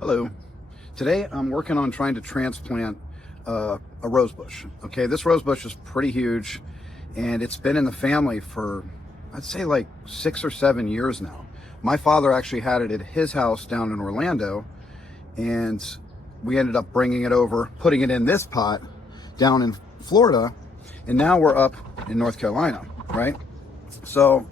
Hello. Today I'm working on trying to transplant a rose bush. Okay, this rose bush is pretty huge and it's been in the family for, I'd say, like 6 or 7 years now. My father actually had it at his house down in Orlando, and we ended up bringing it over, putting it in this pot down in Florida, and now we're up in North Carolina, right? So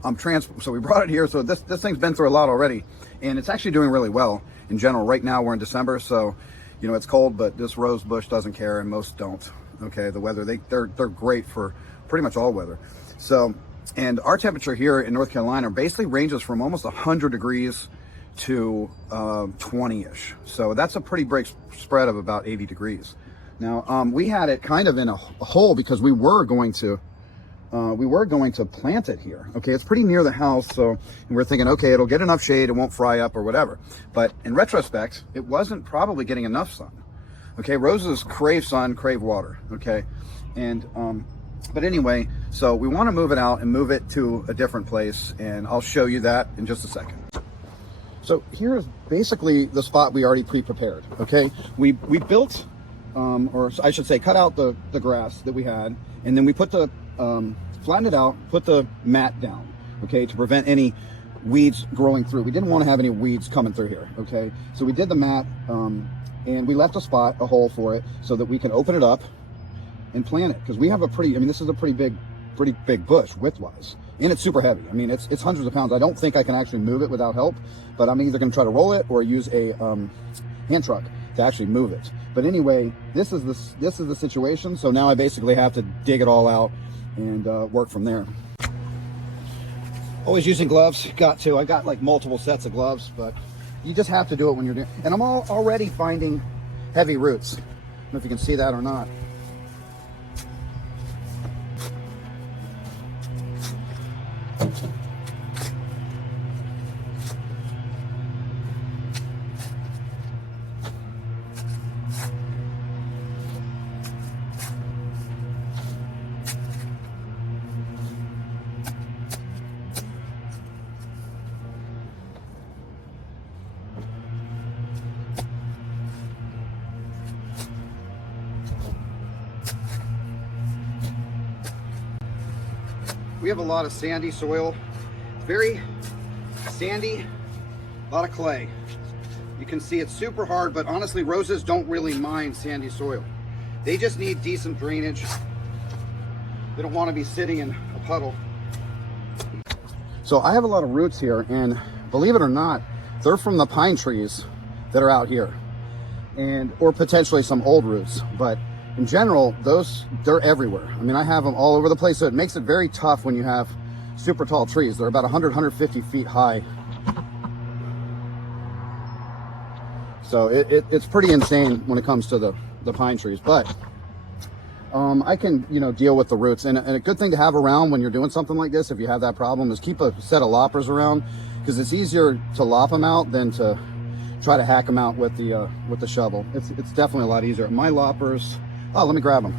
we brought it here. So this thing's been through a lot already, and it's actually doing really well in general. Right now we're in December, so you know it's cold, but this rose bush doesn't care, and most don't. Okay, the weather, they're great for pretty much all weather. So, and our temperature here in North Carolina basically ranges from almost 100 degrees to 20-ish. So that's a pretty big spread of about 80 degrees. Now we had it kind of in a hole because we were going to plant it here. Okay, it's pretty near the house, so we're thinking, okay, it'll get enough shade, it won't fry up or whatever. But in retrospect, it wasn't probably getting enough sun. Okay, roses crave sun, crave water. Okay, and but anyway, so we want to move it out and move it to a different place, and I'll show you that in just a second. So here's basically the spot we already pre-prepared. Okay, we built, or I should say, cut out the grass that we had, and then we put the flatten it out, put the mat down, okay, to prevent any weeds growing through. We didn't want to have any weeds coming through here, okay? So we did the mat, and we left a hole for it so that we can open it up and plant it, because we have this is a pretty big bush width-wise, and it's super heavy. I mean, it's hundreds of pounds. I don't think I can actually move it without help, but I'm either going to try to roll it or use a hand truck to actually move it. But anyway, this is the situation. So now I basically have to dig it all out and work from there. Always using gloves. I got like multiple sets of gloves, but you just have to do it when you're doing. And I'm already finding heavy roots. I don't know if you can see that or not. We have a lot of sandy soil, very sandy, a lot of clay. You can see it's super hard, but honestly, roses don't really mind sandy soil. They just need decent drainage. They don't want to be sitting in a puddle. So I have a lot of roots here, and believe it or not, they're from the pine trees that are out here, or potentially some old roots, but in general, they're everywhere. I mean, I have them all over the place, so it makes it very tough when you have super tall trees. They're about 100, 150 feet high. So it's pretty insane when it comes to the pine trees, but I can, deal with the roots. And a good thing to have around when you're doing something like this, if you have that problem, is keep a set of loppers around, because it's easier to lop them out than to try to hack them out with the shovel. It's definitely a lot easier. My loppers, oh, let me grab them.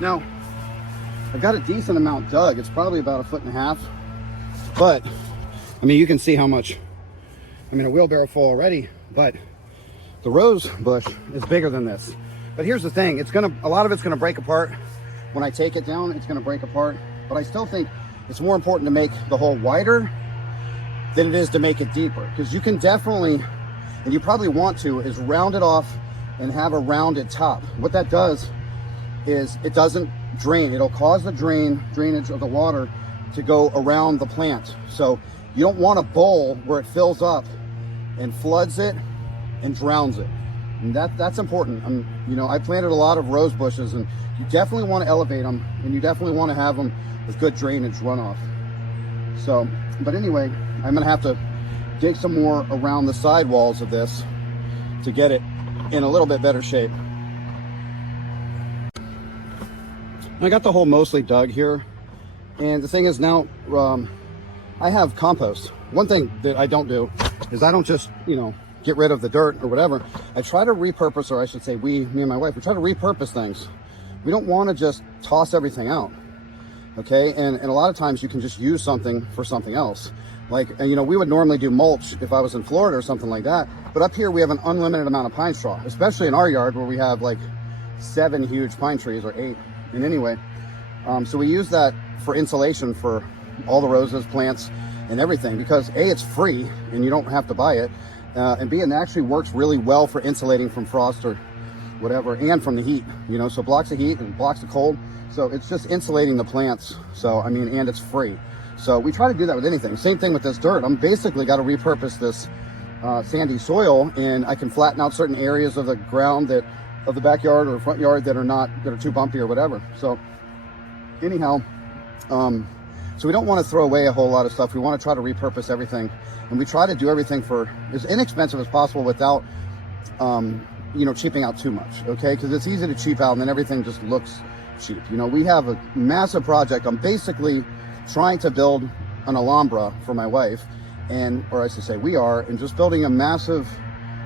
Now, I got a decent amount dug. It's probably about 1.5 feet, but I mean, you can see how much, a wheelbarrow full already, but the rose bush is bigger than this. But here's the thing, a lot of it's gonna break apart when I take it down, it's going to break apart. But I still think it's more important to make the hole wider than it is to make it deeper, because you can definitely, and you probably want to, is round it off and have a rounded top. What that does is it doesn't drain. It'll cause the drainage of the water to go around the plant. So you don't want a bowl where it fills up and floods it and drowns it. And that's important. You know, I planted a lot of rose bushes, and you definitely want to elevate them, and you definitely want to have them with good drainage runoff. So, but anyway, I'm gonna have to dig some more around the side walls of this to get it in a little bit better shape. I got the hole mostly dug here, and the thing is now I have compost. One thing that I don't do is I don't just, you know, get rid of the dirt or whatever. I try to repurpose, or I should say me and my wife, we try to repurpose things. We don't want to just toss everything out. Okay, and a lot of times you can just use something for something else. Like, you know, we would normally do mulch if I was in Florida or something like that, but up here we have an unlimited amount of pine straw, especially in our yard where we have like 7 huge pine trees, or 8. And anyway, so we use that for insulation for all the roses, plants, and everything, because A, it's free and you don't have to buy it, and B, it actually works really well for insulating from frost or whatever, and from the heat, you know, so it blocks the heat and blocks the cold. So it's just insulating the plants. So, I mean, and it's free. So we try to do that with anything. Same thing with this dirt. I'm basically got to repurpose this sandy soil, and I can flatten out certain areas of the ground that, of the backyard or front yard that are too bumpy or whatever. So anyhow, so we don't want to throw away a whole lot of stuff. We want to try to repurpose everything, and we try to do everything for as inexpensive as possible without, you know, cheaping out too much. Okay, because it's easy to cheap out and then everything just looks cheap. You know, we have a massive project. I'm basically trying to build an Alhambra for my wife, or I should say we are, and just building a massive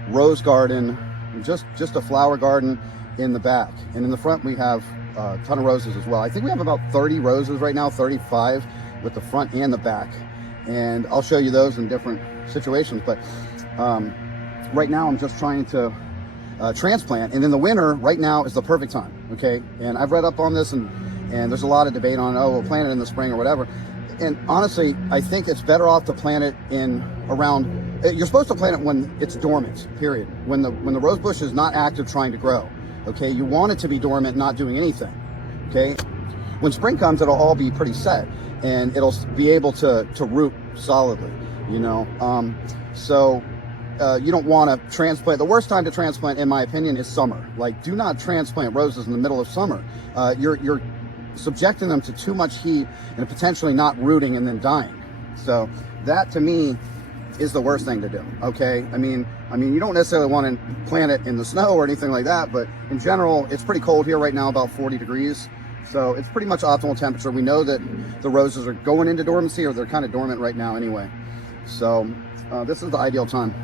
rose garden, just a flower garden in the back. And in the front we have a ton of roses as well. I think we have about 30 roses right now, 35 with the front and the back. And I'll show you those in different situations. But right now I'm just trying to transplant, and in the winter right now is the perfect time. Okay, and I've read up on this, and there's a lot of debate on, oh, we'll plant it in the spring or whatever. And honestly, I think it's better off to plant it in around, you're supposed to plant it when it's dormant, period. When the rose bush is not active trying to grow. Okay, you want it to be dormant, not doing anything. Okay, when spring comes, it'll all be pretty set, and it'll be able to root solidly, you know. So you don't want to transplant. The worst time to transplant, in my opinion, is summer. Like, do not transplant roses in the middle of summer. You're subjecting them to too much heat and potentially not rooting and then dying. So that, to me, is the worst thing to do. Okay, I mean, you don't necessarily want to plant it in the snow or anything like that, but in general, it's pretty cold here right now, about 40 degrees. So it's pretty much optimal temperature. We know that the roses are going into dormancy, or they're kind of dormant right now anyway. So this is the ideal time.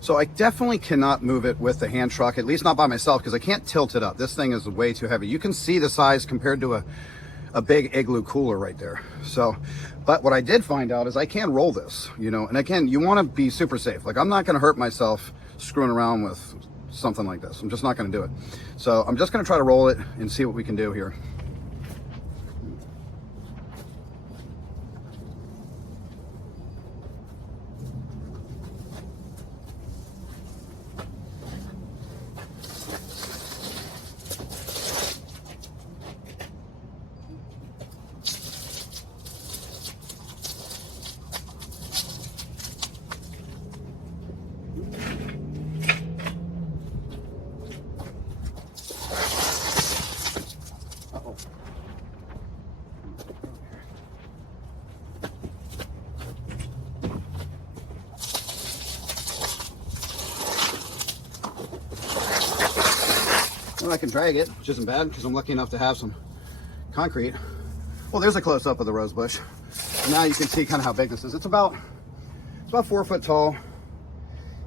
So I definitely cannot move it with the hand truck, at least not by myself, because I can't tilt it up. This thing is way too heavy. You can see the size compared to a big igloo cooler right there. So, but what I did find out is I can roll this, you know, and again, you want to be super safe. Like, I'm not going to hurt myself screwing around with something like this. I'm just not going to do it. So I'm just going to try to roll it and see what we can do here. Well, I can drag it, which isn't bad because I'm lucky enough to have some concrete. Well, there's a close-up of the rose bush. Now you can see kind of how big this is. It's about 4 foot tall,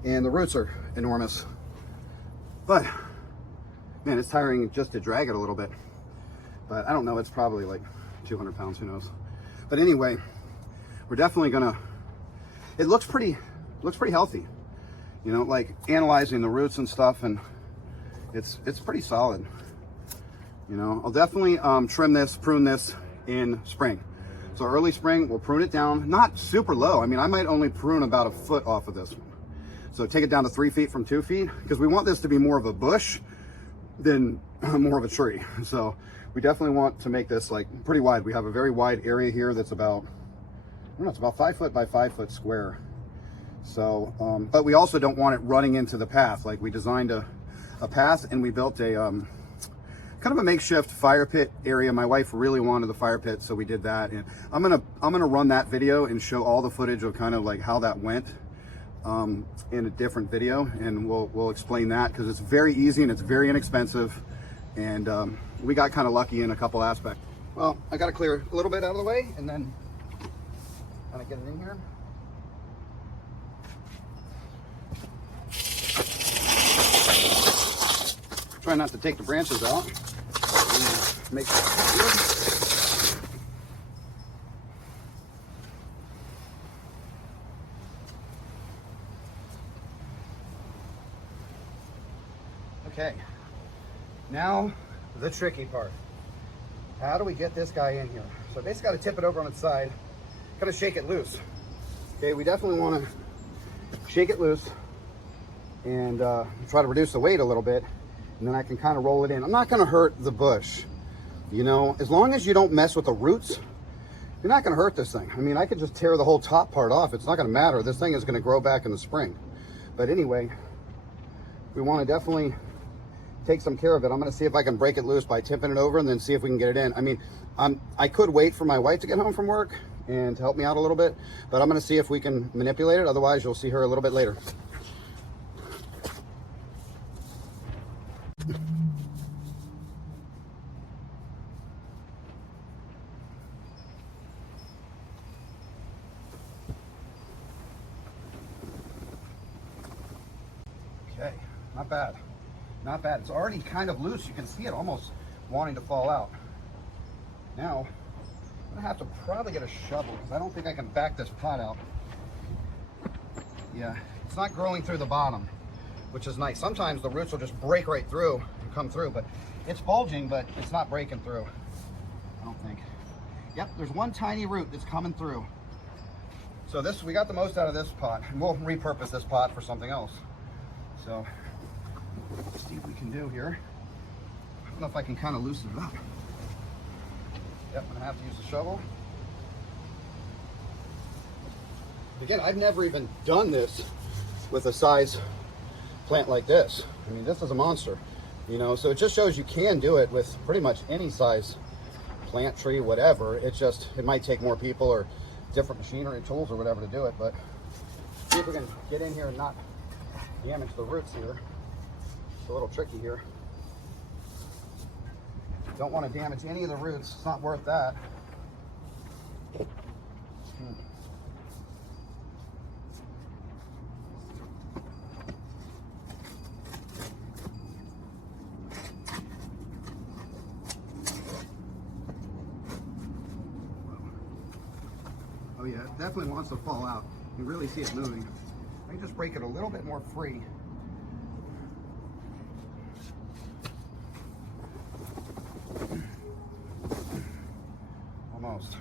and the roots are enormous. But man, it's tiring just to drag it a little bit. But I don't know, it's probably like 200 pounds, who knows. But anyway, we're definitely gonna, it looks pretty healthy. You know, like analyzing the roots and stuff, and it's pretty solid. You know, I'll definitely trim this, prune this in spring. So early spring, we'll prune it down, not super low. I mean, I might only prune about a foot off of this one. So take it down to 3 feet from 2 feet, because we want this to be more of a bush than more of a tree. So we definitely want to make this like pretty wide. We have a very wide area here that's about, I don't know, it's about 5 foot by 5 foot square. So, but we also don't want it running into the path. Like, we designed a path, and we built a kind of a makeshift fire pit area. My wife really wanted the fire pit, so we did that. And I'm gonna run that video and show all the footage of kind of like how that went in a different video, and we'll explain that, because it's very easy and it's very inexpensive, and we got kind of lucky in a couple aspects. Well, I got to clear a little bit out of the way and then kind of get it in here. Try not to take the branches out. Make it good. Okay, now the tricky part. How do we get this guy in here? So basically got to tip it over on its side, kind of shake it loose. Okay, we definitely want to shake it loose and try to reduce the weight a little bit, and then I can kind of roll it in. I'm not going to hurt the bush, you know, as long as you don't mess with the roots, you're not going to hurt this thing. I mean, I could just tear the whole top part off. It's not going to matter. This thing is going to grow back in the spring. But anyway, we want to definitely take some care of it. I'm going to see if I can break it loose by tipping it over and then see if we can get it in. I mean, I could wait for my wife to get home from work and to help me out a little bit, but I'm going to see if we can manipulate it. Otherwise, you'll see her a little bit later. Okay, not bad. Not bad. It's already kind of loose. You can see it almost wanting to fall out. Now, I'm gonna have to probably get a shovel, because I don't think I can back this pot out. Yeah, it's not growing through the bottom, which is nice. Sometimes the roots will just break right through and come through, but it's bulging, but it's not breaking through, I don't think. Yep, there's one tiny root that's coming through. So this, we got the most out of this pot, and we'll repurpose this pot for something else. So let's see what we can do here. I don't know if I can kind of loosen it up. Yep, I'm gonna have to use the shovel. Again, I've never even done this with a size plant like this. I mean, this is a monster, you know, so it just shows you can do it with pretty much any size plant, tree, whatever. It's just, it might take more people or different machinery, tools or whatever to do it, but see if we can get in here and not damage the roots here. It's a little tricky here. Don't want to damage any of the roots. It's not worth that. Oh yeah, it definitely wants to fall out. You can really see it moving. I can just break it a little bit more free. Almost.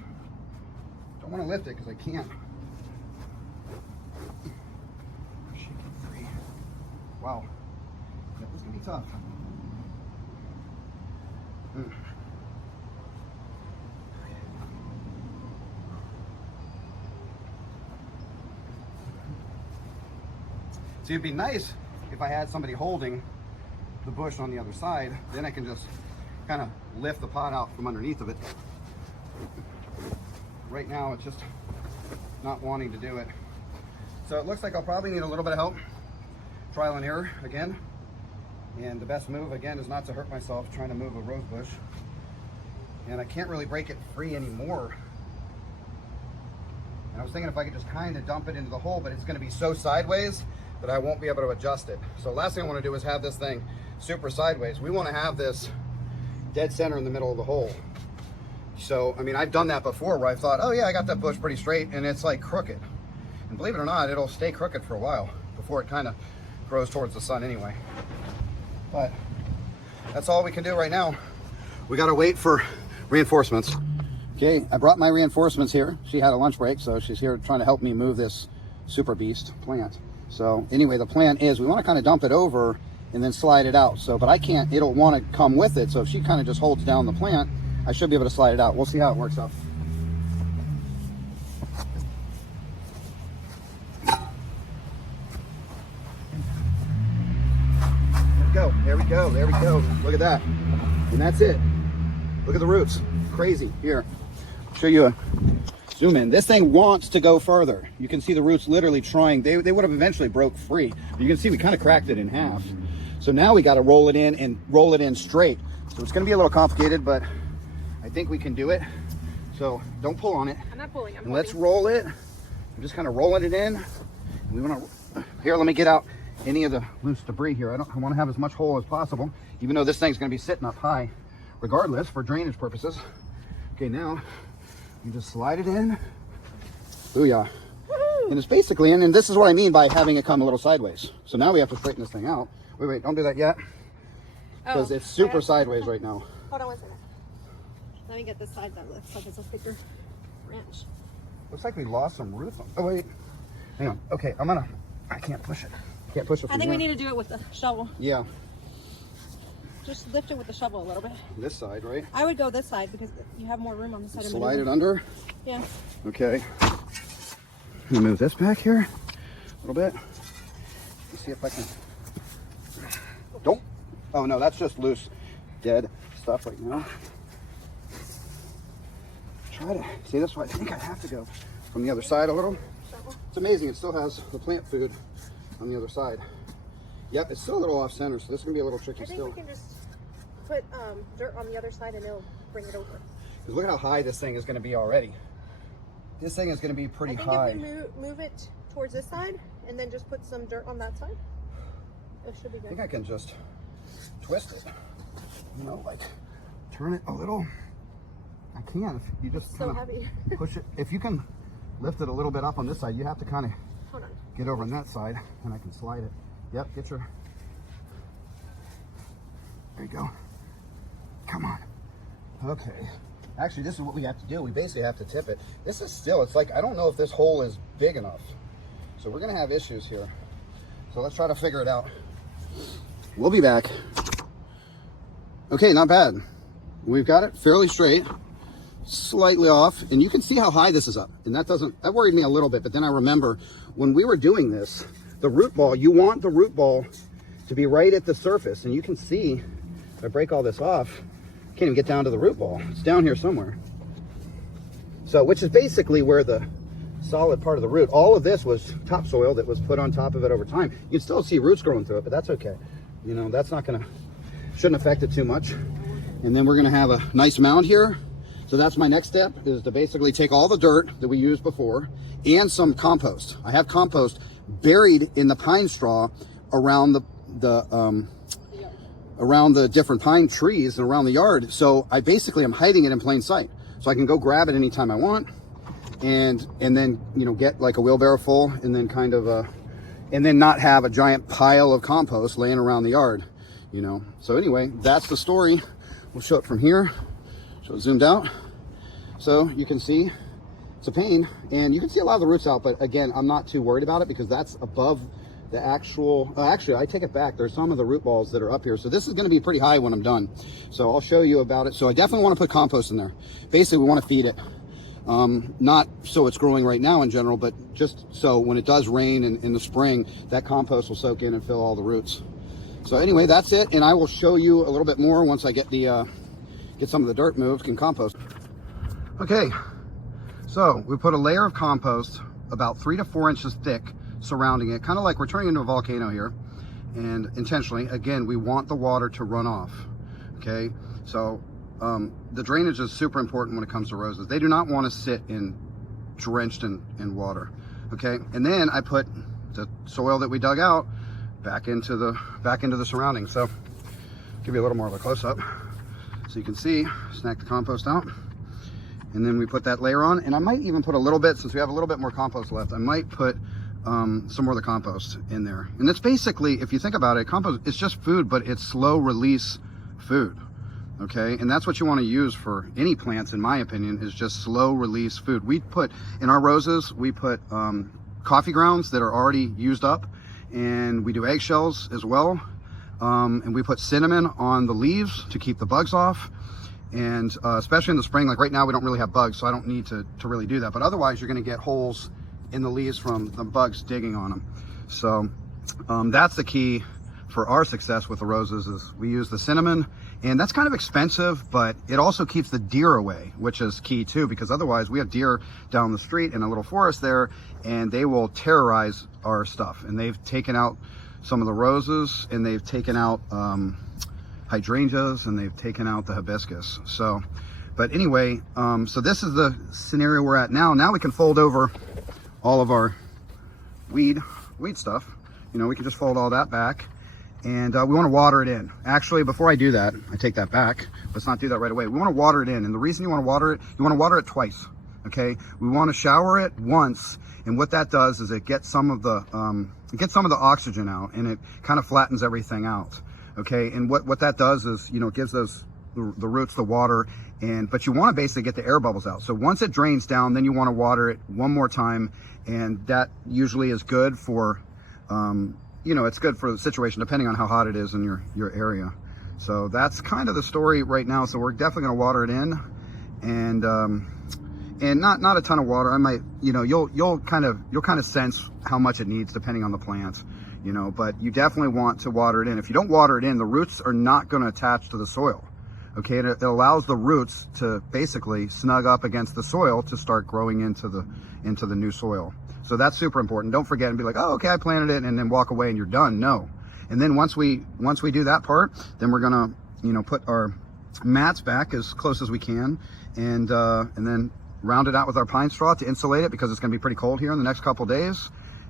Don't want to lift it because I can't. Shake it free. Wow. Yeah, this is going to be tough. See, it'd be nice if I had somebody holding the bush on the other side. Then I can just kind of lift the pot out from underneath of it. Right now, it's just not wanting to do it. So it looks like I'll probably need a little bit of help. Trial and error again. And the best move, again, is not to hurt myself trying to move a rose bush. And I can't really break it free anymore. And I was thinking if I could just kind of dump it into the hole, but it's going to be so sideways that I won't be able to adjust it. So last thing I want to do is have this thing super sideways. We want to have this dead center in the middle of the hole. So, I mean, I've done that before where I thought, oh yeah, I got that bush pretty straight, and it's like crooked. And believe it or not, it'll stay crooked for a while before it kind of grows towards the sun anyway. But that's all we can do right now. we gotta wait for reinforcements. Okay, I brought my reinforcements here. She had a lunch break, so she's here trying to help me move this super beast plant. So anyway, the plan is we want to kind of dump it over and then slide it out. So, but I can't, it'll want to come with it. So if she kind of just holds down the plant, I should be able to slide it out. We'll see how it works out. There we go, there we go. Look at that. And that's it. Look at the roots. Crazy. Here, I'll show you a zoom in. This thing wants to go further. You can see the roots literally trying. They would have eventually broke free. You can see we kind of cracked it in half. So now we got to roll it in and roll it in straight. So it's going to be a little complicated, but I think we can do it. So don't pull on it. I'm not pulling. And let's roll it. I'm just kind of rolling it in. We want to. Here, let me get out any of the loose debris here. I want to have as much hole as possible, even though this thing's going to be sitting up high regardless for drainage purposes. Okay, now you just slide it in. Booyah. And it's basically in, and this is what I mean by having it come a little sideways. So now we have to straighten this thing out. Wait, don't do that yet, because it's super sideways right now. Hold on one second. Let me get this side that looks like it's a thicker branch. Looks like we lost some roots on. Oh wait, hang on. Okay, I can't push it. Can't push it. I think we need to do it with the shovel. Yeah. Just lift it with the shovel a little bit. This side, right? I would go this side because you have more room on this side. Slide it under? Yeah. Okay. I'm gonna move this back here a little bit. Let's see if I can. Don't. Oh no, that's just loose, dead stuff right now. Try to see this way. I think I have to go from the other side a little. It's amazing. It still has the plant food on the other side. Yep, it's still a little off center, so this is gonna be a little tricky still. I think we can just put dirt on the other side and it'll bring it over. Because look at how high this thing is gonna be already. This thing is gonna be pretty high. If we move it towards this side and then just put some dirt on that side, it should be good. I think I can just twist it. You know, like turn it a little. I can if you just kind of push it. If you can lift it a little bit up on this side, you have to kind of get over on that side, and I can slide it. Yep, get your. There you go. Come on. Okay. Actually, this is what we have to do. We basically have to tip it. This is still, it's like, I don't know if this hole is big enough. So we're going to have issues here. So let's try to figure it out. We'll be back. Okay, not bad. We've got it fairly straight, slightly off, and you can see how high this is up. And that worried me a little bit, but then I remember when we were doing this, the root ball, you want the root ball to be right at the surface. And you can see, if I break all this off, I can't even get down to the root ball. It's down here somewhere. So, which is basically where the solid part of the root, all of this was topsoil that was put on top of it over time. You can still see roots growing through it, but that's okay. You know, that's not gonna, shouldn't affect it too much. And then we're gonna have a nice mound here. So that's my next step, is to basically take all the dirt that we used before and some compost. I have compost buried in the pine straw around around the different pine trees and around the yard. So I basically am hiding it in plain sight. So I can go grab it anytime I want and then, you know, get like a wheelbarrow full and then kind of, and then not have a giant pile of compost laying around the yard, you know. So anyway, that's the story. We'll show it from here. So it zoomed out. So you can see it's a pain, and you can see a lot of the roots out, but again, I'm not too worried about it because that's above the actual, actually, I take it back. There's some of the root balls that are up here. So this is going to be pretty high when I'm done. So I'll show you about it. So I definitely want to put compost in there. Basically, we want to feed it. Not so it's growing right now in general, but just so when it does rain in the spring, that compost will soak in and fill all the roots. So anyway, that's it. And I will show you a little bit more once I get the, get some of the dirt moved and compost. Okay. So we put a layer of compost about 3 to 4 inches thick surrounding it, kind of like we're turning into a volcano here. And intentionally, again, we want the water to run off. Okay. So the drainage is super important when it comes to roses. They do not want to sit drenched in water. Okay. And then I put the soil that we dug out back into the surroundings. So give you a little more of a close-up so you can see. Snag the compost out, and then we put that layer on. And I might even put a little bit, since we have a little bit more compost left, I might put some more of the compost in there. And it's basically, if you think about it, compost, it's just food, but it's slow release food. Okay, and that's what you want to use for any plants, in my opinion, is just slow release food. We put in our roses, we put coffee grounds that are already used up, and we do eggshells as well, and we put cinnamon on the leaves to keep the bugs off. And especially in the spring, like right now we don't really have bugs, so I don't need to really do that, but otherwise you're going to get holes in the leaves from the bugs digging on them. So that's the key for our success with the roses, is we use the cinnamon, and that's kind of expensive, but it also keeps the deer away, which is key too, because otherwise we have deer down the street in a little forest there, and they will terrorize our stuff. And they've taken out some of the roses, and they've taken out hydrangeas, and they've taken out the hibiscus. So, but anyway, so this is the scenario we're at now. Now we can fold over all of our weed stuff. You know, we can just fold all that back, and we want to water it in. Actually, before I do that, I take that back. Let's not do that right away. We want to water it in, and the reason you want to water it twice. Okay, we want to shower it once, and what that does is it gets some of the oxygen out, and it kind of flattens everything out. Okay, and what that does is, you know, it gives the roots the water, but you want to basically get the air bubbles out. So once it drains down, then you want to water it one more time, and that usually is good for you know, it's good for the situation depending on how hot it is in your area. So that's kind of the story right now. So we're definitely going to water it in, and not a ton of water. I might, you know, you'll kind of sense how much it needs depending on the plant, you know, but you definitely want to water it in. If you don't water it in, the roots are not going to attach to the soil. Okay, it allows the roots to basically snug up against the soil to start growing into the new soil. So that's super important. Don't forget and be like, oh, okay, I planted it, and then walk away and you're done. No. And then once we do that part, then we're gonna, you know, put our mats back as close as we can, and then round it out with our pine straw to insulate it, because it's gonna be pretty cold here in the next couple days,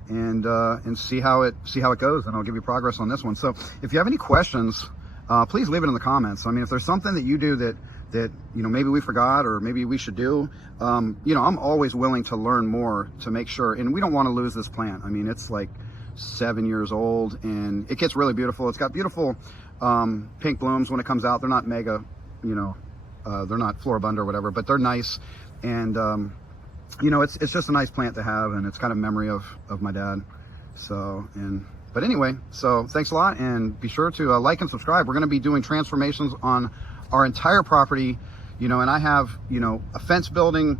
and see how it goes, and I'll give you progress on this one. So if you have any questions, please leave it in the comments. I mean, if there's something that you do that you know, maybe we forgot, or maybe we should do, you know, I'm always willing to learn more to make sure. And we don't want to lose this plant. I mean, it's like 7 years old, and it gets really beautiful. It's got beautiful pink blooms when it comes out. They're not mega, you know, they're not floribunda or whatever, but they're nice. And you know, it's just a nice plant to have, and it's kind of memory of my dad. So, but anyway, so thanks a lot, and be sure to like and subscribe. We're going to be doing transformations on our entire property, you know, and I have, you know, a fence building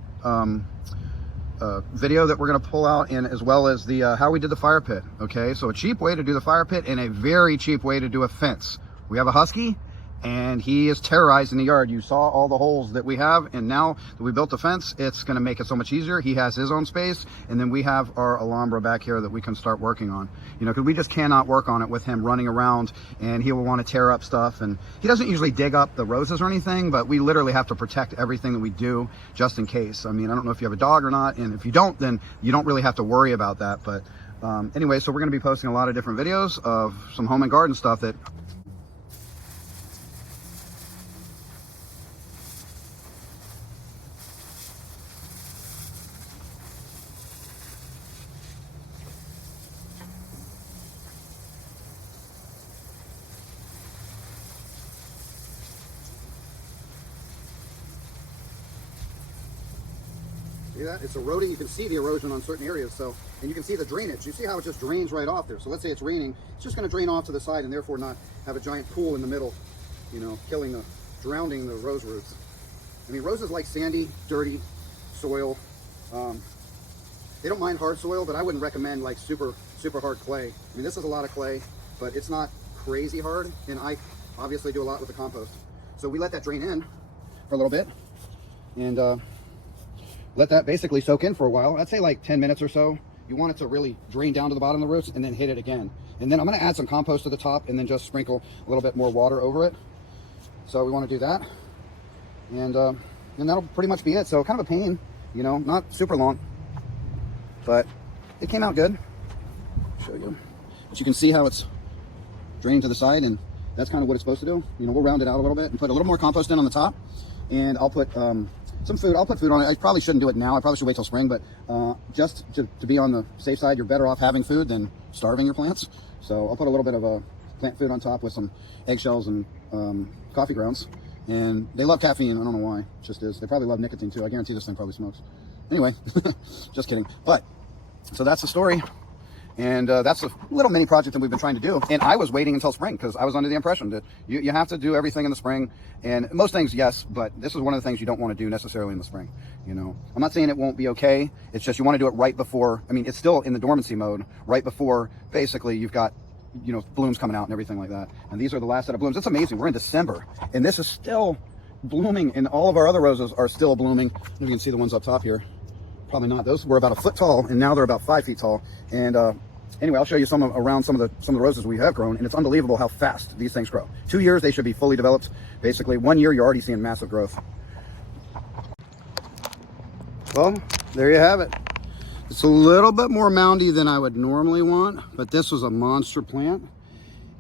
video that we're going to pull out, and as well as the how we did the fire pit. Okay, so a cheap way to do the fire pit and a very cheap way to do a fence. We have a husky, and he is terrorizing the yard. You saw all the holes that we have, and now that we built the fence, it's going to make it so much easier. He has his own space, and then we have our Alhambra back here that we can start working on, you know, because we just cannot work on it with him running around, and he will want to tear up stuff. And he doesn't usually dig up the roses or anything, but we literally have to protect everything that we do just in case. I mean, I don't know if you have a dog or not, and if you don't, then you don't really have to worry about that. But anyway, so we're going to be posting a lot of different videos of some home and garden stuff that see that? It's eroding. You can see the erosion on certain areas. So, and you can see the drainage. You see how it just drains right off there. So let's say it's raining. It's just going to drain off to the side, and therefore not have a giant pool in the middle, you know, drowning the rose roots. I mean, roses like sandy, dirty soil. They don't mind hard soil, but I wouldn't recommend like super hard clay. I mean, this is a lot of clay, but it's not crazy hard. And I obviously do a lot with the compost. So we let that drain in for a little bit, and let that basically soak in for a while. I'd say like 10 minutes or so. You want it to really drain down to the bottom of the roots, and then hit it again. And then I'm going to add some compost to the top, and then just sprinkle a little bit more water over it. So we want to do that, and that'll pretty much be it. So kind of a pain, you know, not super long, but it came out good. I'll show you. But you can see how it's draining to the side, and that's kind of what it's supposed to do. You know, we'll round it out a little bit and put a little more compost in on the top, and I'll put some food. I'll put food on it. I probably shouldn't do it now. I probably should wait till spring, but just to be on the safe side, you're better off having food than starving your plants. So I'll put a little bit of plant food on top with some eggshells and coffee grounds, And they love caffeine. I don't know why. It just is. They probably love nicotine too. I guarantee this thing probably smokes. Anyway, just kidding. But, so that's the story. And that's a little mini project that we've been trying to do. And I was waiting until spring because I was under the impression that you have to do everything in the spring. And most things, yes, but this is one of the things you don't want to do necessarily in the spring. You know, I'm not saying it won't be okay. It's just you want to do it right before. I mean, it's still in the dormancy mode right before basically you've got, you know, blooms coming out and everything like that. And these are the last set of blooms. It's amazing. We're in December and this is still blooming, and all of our other roses are still blooming. If you can see the ones up top here, probably not. Those were about 1 foot tall and now they're about 5 feet tall. And anyway, I'll show you some of the roses we have grown, and it's unbelievable how fast these things grow. 2 years they should be fully developed. Basically 1 year you're already seeing massive growth. Well, there you have it. It's a little bit more moundy than I would normally want, but this was a monster plant,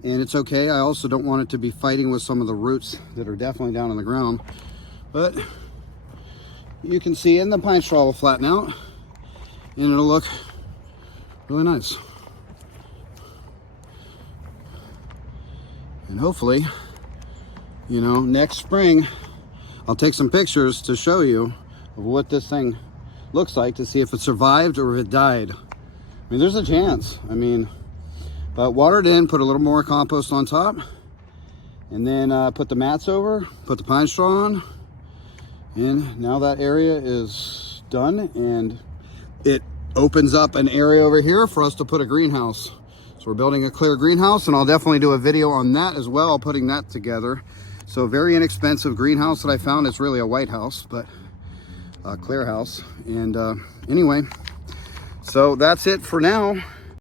and it's okay. I also don't want it to be fighting with some of the roots that are definitely down on the ground. But you can see, and the pine straw will flatten out, and it'll look really nice. And hopefully, you know, next spring, I'll take some pictures to show you of what this thing looks like to see if it survived or if it died. I mean, there's a chance. I mean, but water it in, put a little more compost on top, and then put the mats over, put the pine straw on, and now that area is done, and it opens up an area over here for us to put a greenhouse. So we're building a clear greenhouse, and I'll definitely do a video on that as well, putting that together. So very inexpensive greenhouse that I found. It's really a white house, but a clear house. And anyway, so that's it for now.